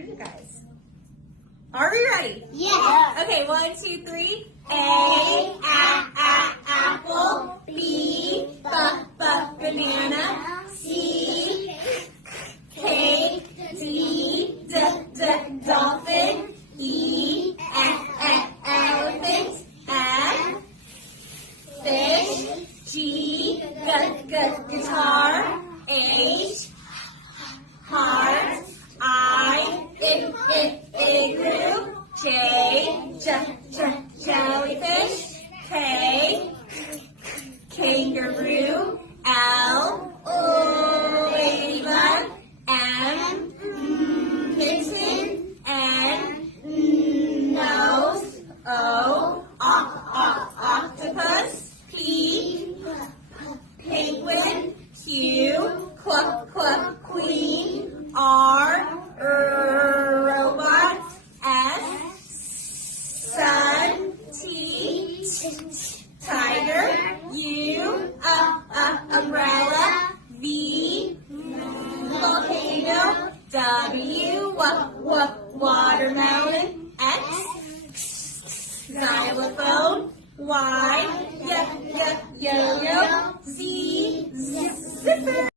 You guys. Are we ready? Yeah. Okay, 1, 2, 3. A, apple. B, banana. C, cake. D, dolphin. E, elephant. F, fish. G, guitar. H, heart. I, igloo. J, jellyfish. K, kangaroo. L, ladybug. M, kitten. N, nose. O, octopus. P, penguin. Q, queen. R, robot. S, sun. T, tiger. U, umbrella. V, volcano. W, watermelon. X, xylophone. Y, yo-yo. Z, zipper.